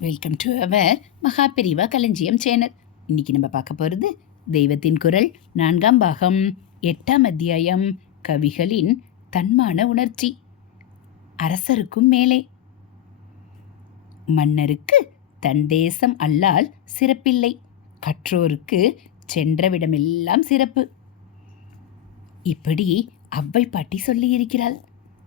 Welcome to our Mahaperiyava களஞ்சியம் channel. இன்னைக்கு நம்ம பார்க்க போகிறது தெய்வத்தின் குரல் நான்காம் பாகம் எட்டாம் அத்தியாயம் கவிகளின் தன்மான உணர்ச்சி. அரசருக்கும் மேலே. மன்னருக்கு தன் தேசம் அல்லால் சிறப்பில்லை. கற்றோருக்கு சென்றவிடமெல்லாம் சிறப்பு. இப்படி அவ்வை பாட்டி சொல்லியிருக்கிறாள்.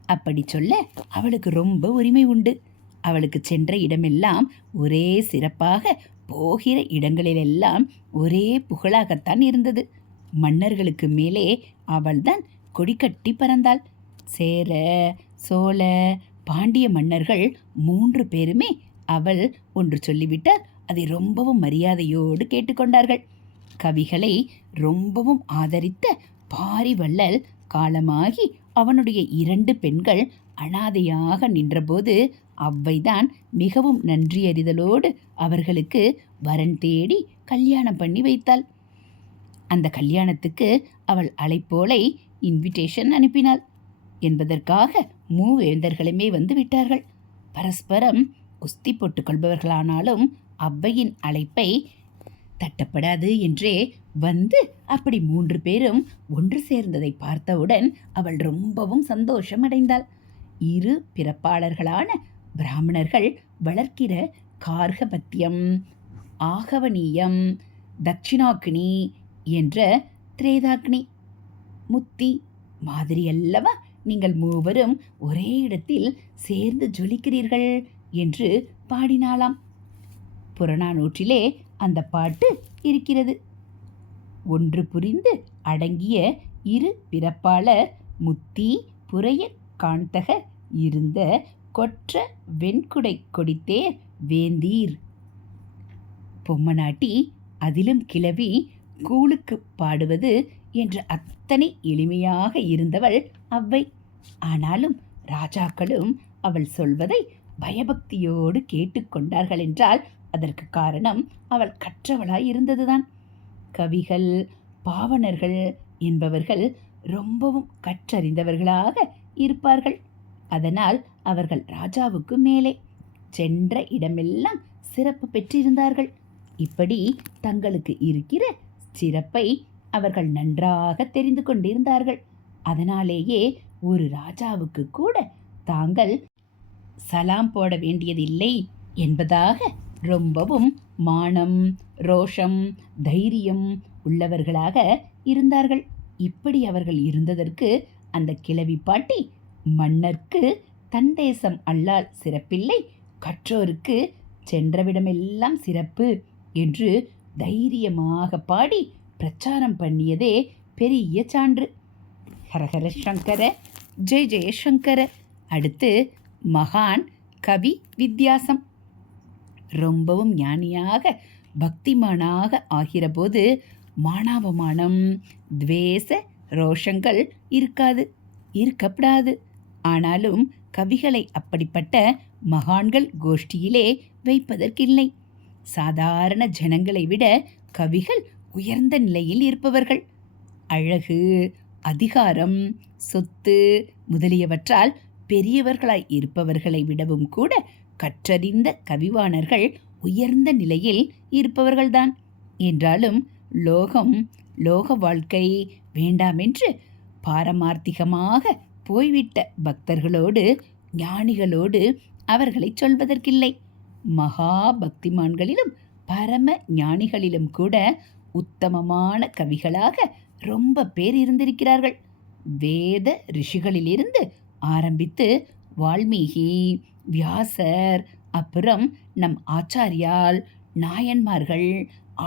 அப்படி சொல்ல அவளுக்கு ரொம்ப உரிமை உண்டு. அவளுக்கு சென்ற இடமெல்லாம் ஒரே சிறப்பாக போகிற இடங்களிலெல்லாம் ஒரே புகழாகத்தான் இருந்தது. மன்னர்களுக்கு மேலே அவள்தான் கொடிக்கட்டி பறந்தாள். சேர சோழ பாண்டிய மன்னர்கள் மூன்று பேருமே அவள் ஒன்று சொல்லிவிட்டால் அதை ரொம்பவும் மரியாதையோடு கேட்டுக்கொண்டார்கள் கவிகளை ரொம்பவும் ஆதரித்த பாரிவள்ளல் காலமாகி அவனுடைய இரண்டு பெண்கள் அனாதையாக நின்றபோது அவ்வைதான் மிகவும் நன்றியறிதலோடு அவர்களுக்கு வரன் தேடி கல்யாணம் பண்ணி வைத்தாள். அந்த கல்யாணத்துக்கு அவள் அழைப்போலை இன்விடேஷன் அனுப்பினாள். என்பதற்காக மூவேந்தர்களுமே வந்து விட்டார்கள். பரஸ்பரம் குஸ்தி போட்டுக் கொள்பவர்களானாலும் அவ்வையின் அழைப்பை தட்டப்படாது என்றே வந்து அப்படி மூன்று பேரும் ஒன்று சேர்ந்ததை பார்த்தவுடன் அவள் ரொம்பவும் சந்தோஷம் அடைந்தாள் இரு பிறப்பாளர்களான பிராமணர்கள் வளர்க்கிற கார்கபத்தியம் ஆகவனீயம் தட்சிணாக்னி என்ற திரேதாக்னி முத்தி மாதிரி அல்லவா நீங்கள் மூவரும் ஒரே இடத்தில் சேர்ந்து ஜொலிக்கிறீர்கள் என்று பாடினாலாம் புறநானூற்றிலே அந்த பாட்டு இருக்கிறது. ஒன்று புரிந்து அடங்கிய இரு பிறப்பாளர் முத்தி புறைய காண்தக இருந்த கொற்ற வெண்குடை கொடித்தேர் வேந்தீர். பொம்மநாட்டி அதிலும் கிளவி கூழுக்கு பாடுவது என்று அத்தனை எளிமையாக இருந்தவள் அவ்வை. ஆனாலும் ராஜாக்களும் அவள் சொல்வதை பயபக்தியோடு கேட்டுக்கொண்டார்கள் என்றால் அதற்கு காரணம் அவள் கற்றவளாய் இருந்ததுதான். கவிகள் பாவனர்கள் என்பவர்கள் ரொம்பவும் கற்றறிந்தவர்களாக இருப்பார்கள். அதனால் அவர்கள் ராஜாவுக்கு மேலே சென்ற இடமெல்லாம் சிறப்பு பெற்றிருந்தார்கள். இப்படி தங்களுக்கு இருக்கிற சிறப்பை அவர்கள் நன்றாக தெரிந்து கொண்டிருந்தார்கள். அதனாலேயே ஒரு ராஜாவுக்கு கூட தாங்கள் சலாம் போட வேண்டியதில்லை என்பதாக ரொம்பவும் மானம் ரோஷம் தைரியம் உள்ளவர்களாக இருந்தார்கள். இப்படி அவர்கள் இருந்ததற்கு அந்த கிழவி பாட்டி மன்னர்க்கு தன் தேசம் அல்லால் சிறப்பில்லை கற்றோருக்கு சென்றவிடமெல்லாம் சிறப்பு என்று தைரியமாக பாடி பிரச்சாரம் பண்ணியதே பெரிய சான்று. ஹரஹர சங்கர ஜெய ஜெயசங்கர அடுத்து மகான் கவி வித்தியாசம் ரொம்பவும் ஞானியாக பக்திமானாக ஆகிறபோது மானாவமானம் துவேச ரோஷங்கள் இருக்காது இருக்கப்படாது. ஆனாலும் கவிகளை அப்படிப்பட்ட மகான்கள் கோஷ்டியிலே வைப்பதற்கில்லை. சாதாரண ஜனங்களை விட கவிகள் உயர்ந்த நிலையில் இருப்பவர்கள். அழகு அதிகாரம் சொத்து முதலியவற்றால் பெரியவர்களாய் இருப்பவர்களை விடவும் கூட கற்றறிந்த கவிவாணர்கள் உயர்ந்த நிலையில் இருப்பவர்கள்தான். என்றாலும் லோகம் லோக வாழ்க்கை வேண்டாமென்று பாரமார்த்திகமாக போய்விட்ட பக்தர்களோடு ஞானிகளோடு அவர்களை சொல்வதற்கில்லை. மகா பக்திமான்களிலும் பரம ஞானிகளிலும் கூட உத்தமமான கவிகளாக ரொம்ப பேர் இருந்திருக்கிறார்கள். வேத ரிஷிகளிலிருந்து ஆரம்பித்து வால்மீகி வியாசர் அப்புறம் நம் ஆச்சாரியால் நாயன்மார்கள்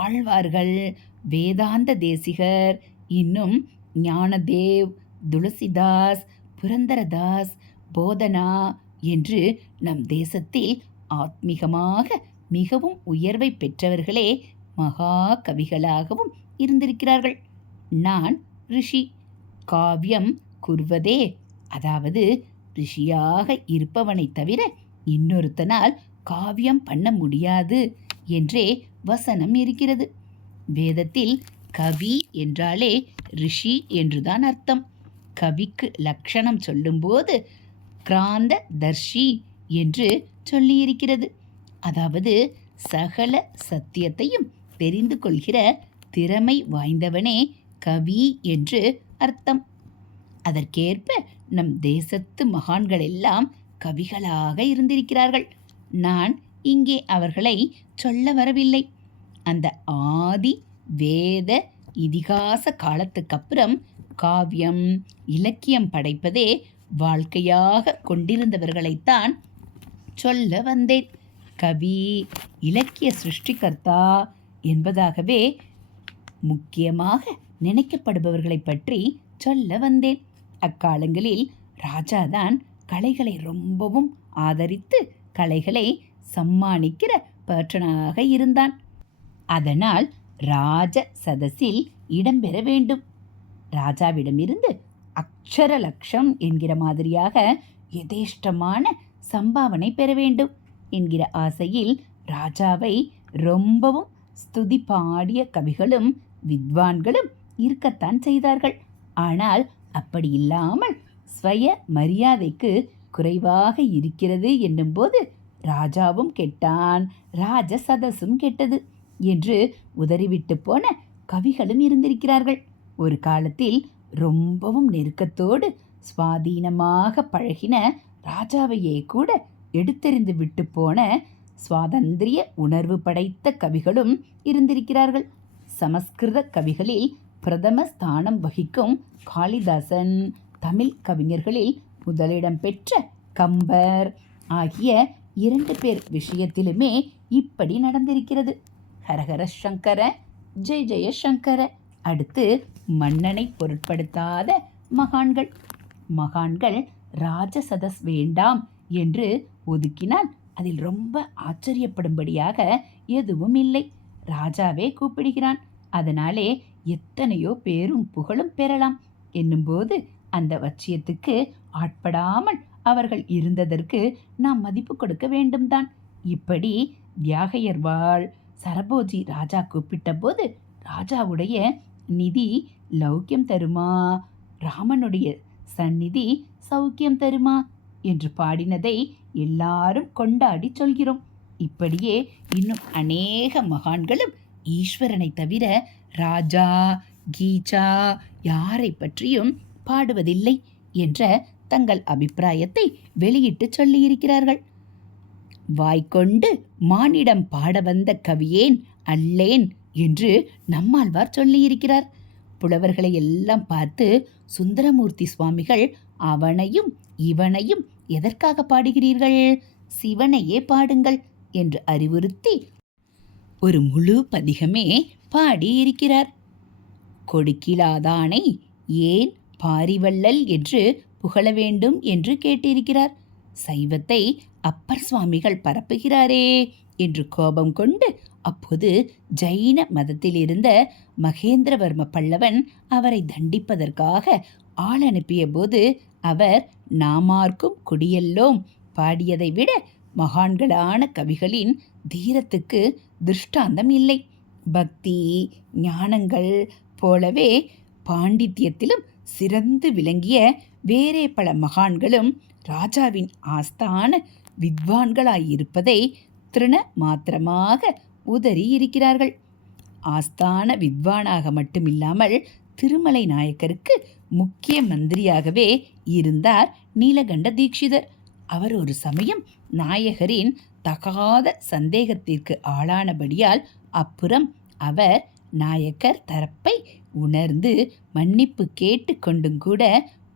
ஆழ்வார்கள் வேதாந்த தேசிகர் இன்னும் ஞானதேவ் துளசிதாஸ் புரந்தரதாஸ் போதனா என்று நம் தேசத்தில் ஆத்மீகமாக மிகவும் உயர்வை பெற்றவர்களே மகா கவிகளாகவும் இருந்திருக்கிறார்கள். நான் ரிஷி. காவியம் குர்வதே. அதாவது ரிஷியாக இருப்பவனை தவிர இன்னொருத்தனால் காவியம் பண்ண முடியாது என்றே வசனம் இருக்கிறது. வேதத்தில் கவி என்றாலே ரிஷி என்றுதான் அர்த்தம். கவிக்கு லக்ஷணம் சொல்லும்போது கிராந்த தர்ஷி என்று சொல்லியிருக்கிறது. அதாவது சகல சத்தியத்தையும் தெரிந்து கொள்கிற திறமை வாய்ந்தவனே கவி என்று அர்த்தம். அதற்கேற்ப நம் தேசத்து மகான்கள் எல்லாம் கவிகளாக இருந்திருக்கிறார்கள். நான் இங்கே அவர்களை சொல்ல வரவில்லை. அந்த ஆதி வேத இதிகாச காலத்துக்கப்புறம் காவியம் இலக்கியம் படைப்பதே வாழ்க்கையாக கொண்டிருந்தவர்களைத்தான் சொல்ல வந்தேன். கவி இலக்கிய சிருஷ்டிகர்த்தா என்பதாகவே முக்கியமாக நினைக்கப்படுபவர்களை பற்றி சொல்ல வந்தேன். அக்காலங்களில் ராஜாதான் கலைகளை ரொம்பவும் ஆதரித்து கலைகளை சம்மானிக்கிற பேற்றனாக இருந்தான். அதனால் ராஜ சதஸில் இடம்பெற வேண்டும். ராஜாவிடமிருந்து அக்ஷர லட்சம் என்கிற மாதிரியாக எதேஷ்டமான சம்பாவனை பெற வேண்டும் என்கிற ஆசையில் ராஜாவை ரொம்பவும் ஸ்துதி பாடிய கவிகளும் வித்வான்களும் இருக்கத்தான் செய்தார்கள். ஆனால் அப்படி இல்லாமல் ஸ்வய மரியாதைக்கு குறைவாக இருக்கிறது என்னும்போது ராஜாவும் கெட்டான் ராஜ சதஸும் கெட்டது என்று உதறிவிட்டு போன கவிகளும் இருந்திருக்கிறார்கள். ஒரு காலத்தில் ரொம்பவும் நெருக்கத்தோடு சுவாதீனமாக பழகின ராஜாவையே கூட எடுத்தெறிந்து விட்டு போன சுவாதந்திரிய உணர்வு படைத்த கவிகளும் இருந்திருக்கிறார்கள். சமஸ்கிருத கவிகளில் பிரதம ஸ்தானம் வகிக்கும் காளிதாசன் தமிழ் கவிஞர்களில் முதலிடம் பெற்ற கம்பர் ஆகிய இரண்டு பேர் விஷயத்திலுமே இப்படி நடந்திருக்கிறது. ஹரஹர சங்கர ஜெய ஜெய சங்கர. அடுத்து மன்னனை பொருட்படுத்தாத மகான்கள். மகான்கள் ராஜசதஸ் வேண்டாம் என்று ஒதுக்கினால் அதில் ரொம்ப ஆச்சரியப்படும்படியாக எதுவும் இல்லை ராஜாவே கூப்பிடுகிறான். அதனாலே எத்தனையோ பேரும் புகழும் பெறலாம் என்னும்போது அந்த வச்சியத்துக்கு ஆட்படாமல் அவர்கள் இருந்ததற்கு நாம் மதிப்பு கொடுக்க வேண்டும்தான். இப்படி தியாகையர்வாள் சரபோஜி ராஜா கூப்பிட்ட போது ராஜாவுடைய நிதி லௌக்கியம் தருமா? ராமனுடைய சந்நிதி சௌக்கியம் தருமா? என்று பாடினதை எல்லாரும் கொண்டாடி சொல்கிறோம். இப்படியே இன்னும் அநேக மகான்களும் ஈஸ்வரனை தவிர ராஜா கீஜா யாரை பற்றியும் பாடுவதில்லை என்ற தங்கள் அபிப்பிராயத்தை வெளியிட்டு சொல்லியிருக்கிறார்கள். வாய்க்கொண்டு மானிடம் பாட வந்த கவியேன் அல்லேன் என்று நம்மாழ்வார் சொல்லியிருக்கிறார். புலவர்களை எல்லாம் பார்த்து சுந்தரமூர்த்தி சுவாமிகள் அவனையும் இவனையும் எதற்காக பாடுகிறீர்கள்? சிவனையே பாடுங்கள் என்று அறிவுறுத்தி ஒரு முழு பதிகமே பாடியிருக்கிறார். கொடுக்கிலாதானை ஏன் பாரிவள்ளல் என்று புகழ வேண்டும் என்று கேட்டிருக்கிறார். சைவத்தை அப்பர் சுவாமிகள் பரப்புகிறாரே என்று கோபம் கொண்டு அப்போது ஜைன மதத்தில் இருந்த மகேந்திரவர்ம பல்லவன் அவரை தண்டிப்பதற்காக ஆள் அனுப்பிய போது அவர் நாமார்க்கும் குடியெல்லோம் பாடியதை விட மகான்களான கவிகளின் தீரத்துக்கு திருஷ்டாந்தம் இல்லை. பக்தி ஞானங்கள் போலவே பாண்டித்யத்திலும் சிறந்து விளங்கிய வேறே பல மகான்களும் ராஜாவின் ஆஸ்தான வித்வான்களாயிருப்பதை திருண மாத்திரமாக உதறி இருக்கிறார்கள். ஆஸ்தான வித்வானாக மட்டுமில்லாமல் திருமலை நாயக்கருக்கு முக்கிய மந்திரியாகவே இருந்தார் நீலகண்ட தீட்சிதர். அவர் ஒரு சமயம் நாயகரின் தகாத சந்தேகத்திற்கு ஆளானபடியால் அப்புறம் அவர் நாயக்கர் தரப்பை உணர்ந்து மன்னிப்பு கேட்டு கொண்டும் கூட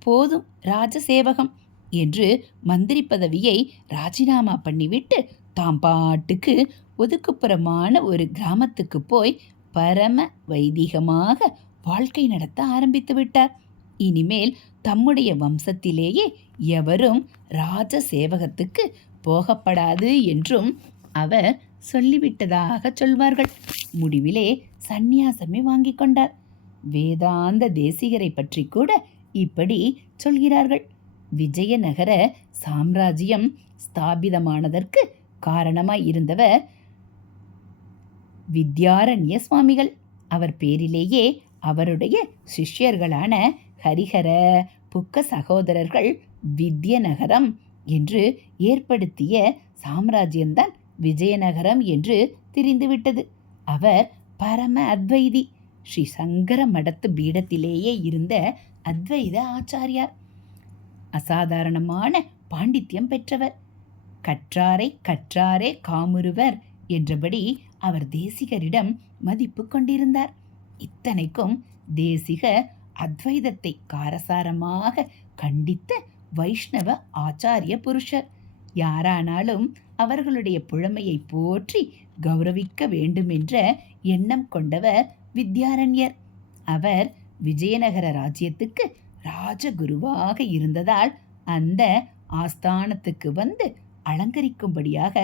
போதும் ராஜசேவகம் என்று மந்திரி பதவியை ராஜினாமா பண்ணிவிட்டு தாம் பாட்டுக்கு ஒதுக்குப்புறமான ஒரு கிராமத்துக்கு போய் பரம வைதிகமாக வாழ்க்கை நடத்த ஆரம்பித்து விட்டார். இனிமேல் தம்முடைய வம்சத்திலேயே எவரும் ராஜ சேவகத்துக்கு போகப்படாது என்றும் அவர் சொல்லிவிட்டதாக சொல்வார்கள். முடிவிலே சந்நியாசமே வாங்கி கொண்டார். வேதாந்த தேசிகரை பற்றி கூட இப்படி சொல்கிறார்கள். விஜயநகர சாம்ராஜ்யம் ஸ்தாபிதமானதற்கு காரணமாய் இருந்தவர் வித்யாரண்ய சுவாமிகள். அவர் பேரிலேயே அவருடைய சிஷ்யர்களான ஹரிஹர புக்க சகோதரர்கள் வித்யநகரம் என்று ஏற்படுத்திய சாம்ராஜ்யம்தான் விஜயநகரம் என்று தெரிந்துவிட்டது. அவர் பரம அத்வைதி. ஸ்ரீ சங்கர மடத்து பீடத்திலேயே இருந்த அத்வைத ஆச்சாரியார். அசாதாரணமான பாண்டித்யம் பெற்றவர். கற்றாரை கற்றாரே காமுருவர் என்றபடி அவர் தேசிகரிடம் மதிப்பு கொண்டிருந்தார். இத்தனைக்கும் தேசிக அத்வைதத்தை காரசாரமாக கண்டித்த வைஷ்ணவ ஆச்சாரிய புருஷர். யாரானாலும் அவர்களுடைய புழமையை போற்றி கௌரவிக்க வேண்டுமென்ற எண்ணம் கொண்டவர் வித்யாரண்யர். அவர் விஜயநகர ராஜ்யத்துக்கு ராஜகுருவாக இருந்ததால் அந்த ஆஸ்தானத்துக்கு வந்து அலங்கரிக்கும்படியாக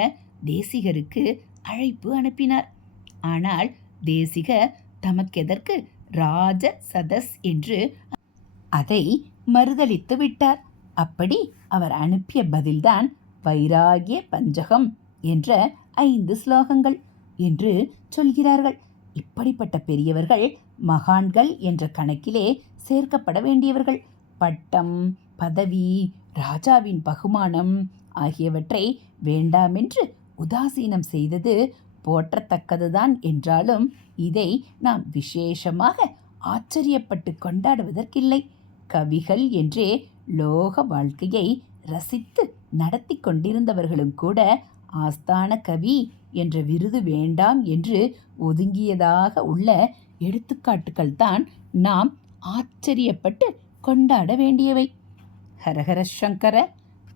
தேசிகருக்கு அழைப்பு அனுப்பினார். ஆனால் தேசிகர் தமக்கெதற்கு ராஜ சதஸ் என்று அதை மறுதலித்து விட்டார். அப்படி அவர் அனுப்பிய பதில்தான் வைராகிய பஞ்சகம் என்ற ஐந்து ஸ்லோகங்கள் என்று சொல்கிறார்கள். இப்படிப்பட்ட பெரியவர்கள் மகான்கள் என்ற கணக்கிலே சேர்க்கப்பட வேண்டியவர்கள். பட்டம் பதவி ராஜாவின் பகுமானம் ஆகியவற்றை வேண்டாமென்று உதாசீனம் செய்தது போற்றத்தக்கதுதான் என்றாலும் இதை நாம் விசேஷமாக ஆச்சரியப்பட்டு கொண்டாடுவதற்கில்லை. கவிகள் என்றே லோக வாழ்க்கையை ரசித்து நடத்தி கொண்டிருந்தவர்களும் கூட ஆஸ்தான கவி என்ற விருது வேண்டாம் என்று ஒதுங்கியதாக உள்ள எடுத்துக்காட்டுகள் தான் நாம் ஆச்சரியப்பட்டு கொண்டாட வேண்டியவை. ஹரஹர சங்கர